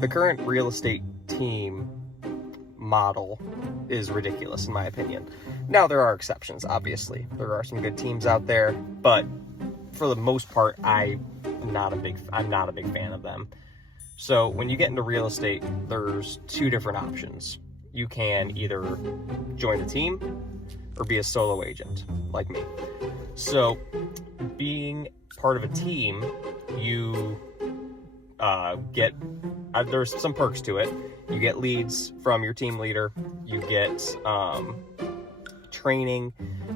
the current real estate team model is ridiculous in my opinion. Now there are exceptions, obviously. There are some good teams out there, but for the most part, I'm not a big fan of them. So when you get into real estate, there's two different options. You can either join a team or be a solo agent like me. So being part of a team, you get there's some perks to it. You get leads from your team leader, you get training,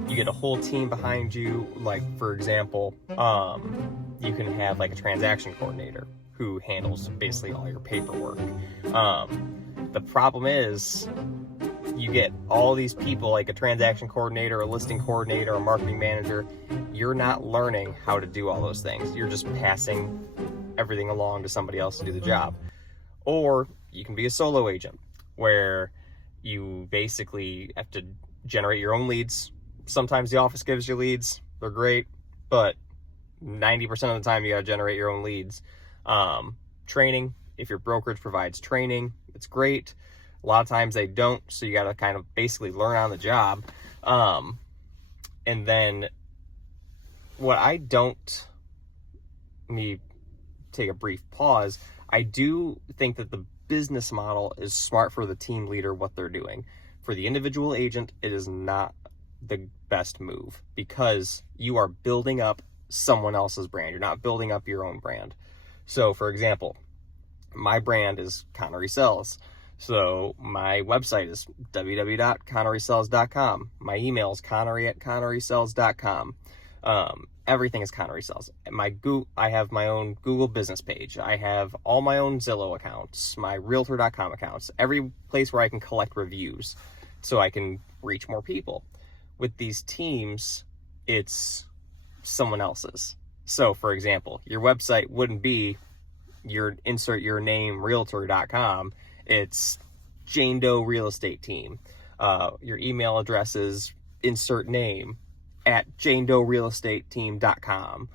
you get a whole team behind you. Like, for example, you can have like a transaction coordinator who handles basically all your paperwork. The problem is you get all these people, like a transaction coordinator, a listing coordinator, a marketing manager. You're not learning how to do all those things. You're just passing everything along to somebody else to do the job. Or you can be a solo agent where you basically have to generate your own leads. Sometimes the office gives you leads. They're great, but 90% of the time you got to generate your own leads. Training, if your brokerage provides training, it's great. A lot of times they don't, so you got to kind of basically learn on the job. And then what I don't, let me take a brief pause. I do think that the business model is smart for the team leader, what they're doing. For the individual agent, it is not the best move because you are building up someone else's brand. You're not building up your own brand. So for example, my brand is Connery Sells. So my website is www.connerysells.com. My email is connery@connerysells.com. Everything is Connery Sells. I have my own Google business page. I have all my own Zillow accounts, my Realtor.com accounts, every place where I can collect reviews so I can reach more people. With these teams, it's someone else's. So for example, your website wouldn't be insert your name Realtor.com. It's Jane Doe Real Estate Team. Your email address is insert name @JaneDoeRealEstateTeam.com.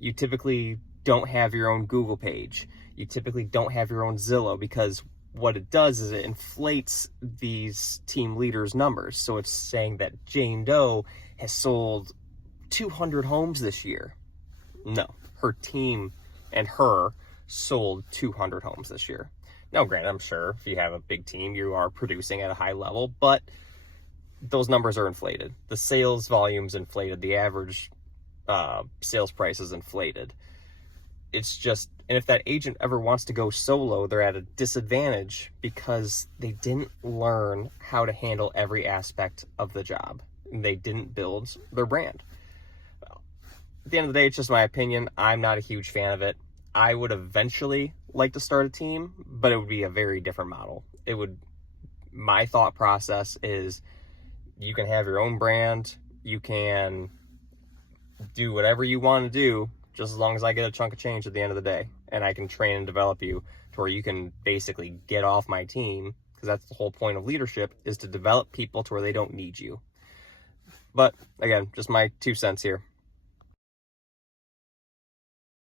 You typically don't have your own Google page. You typically don't have your own Zillow because what it does is it inflates these team leaders' numbers. So it's saying that Jane Doe has sold 200 homes this year. No, her team and her sold 200 homes this year. Now, granted, I'm sure if you have a big team, you are producing at a high level, but those numbers are inflated. The sales volume's inflated. The average sales price is inflated. It's just, and if that agent ever wants to go solo, they're at a disadvantage because they didn't learn how to handle every aspect of the job. And they didn't build their brand. At the end of the day, it's just my opinion. I'm not a huge fan of it. I would eventually like to start a team, but it would be a very different model. My thought process is you can have your own brand. You can do whatever you want to do, just as long as I get a chunk of change at the end of the day. And I can train and develop you to where you can basically get off my team, because that's the whole point of leadership, is to develop people to where they don't need you. But again, just my 2 cents here.